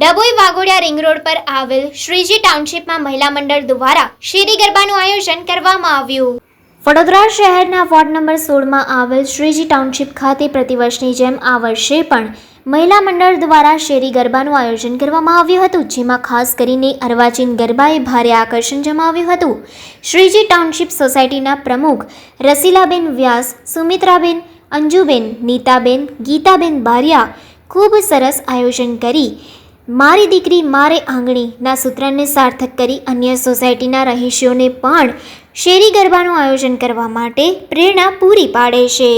Dabhoi Waghodia ring road પર આવેલ શ્રીજી ટાઉનશીપમાં મહિલા મંડળ દ્વારા શેરી ગરબાનું આયોજન કરવામાં આવ્યું. વડોદરા શહેરના વોર્ડ નંબર સોળમાં આવેલ શ્રીજી ટાઉનશીપ ખાતે પ્રતિવર્ષની જેમ આ વર્ષે પણ મહિલા મંડળ દ્વારા શેરી ગરબાનું આયોજન કરવામાં આવ્યું હતું, જેમાં ખાસ કરીને અર્વાચીન ગરબાએ ભારે આકર્ષણ જમાવ્યું હતું. શ્રીજી ટાઉનશીપ સોસાયટીના પ્રમુખ રસીલાબેન વ્યાસ, સુમિત્રાબેન, અંજુબેન, નીતાબેન, ગીતાબેન બારિયા ખૂબ સરસ આયોજન કરી મારી દીકરી મારે આંગણીના સૂત્રને સાર્થક કરી અન્ય સોસાયટીના રહીશોને પણ શેરી ગરબાનું આયોજન કરવા માટે પ્રેરણા પૂરી પાડે છે.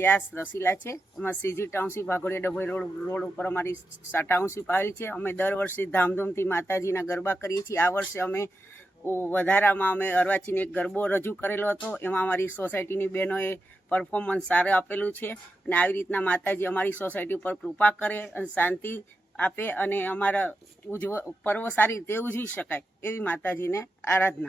વ્યાસ રસીલા છે. અમારે C G township Waghodia Dabhoi road road ઉપર અમારી ટાઉનશીપ આવેલી છે. અમે દર વર્ષે ધામધૂમથી માતાજીના ગરબા કરીએ છીએ. આ વર્ષે અમે વધારામાં અમે અરવાચીને એક ગરબો રજૂ કરેલો હતો. એમાં અમારી સોસાયટીની બહેનોએ પરફોર્મન્સ સારું આપેલું છે અને આવી રીતના માતાજી અમારી સોસાયટી ઉપર કૃપા કરે અને શાંતિ આપે અને અમારા ઉજવ, પર્વ સારી રીતે ઉજવી શકાય એવી માતાજીને આરાધના.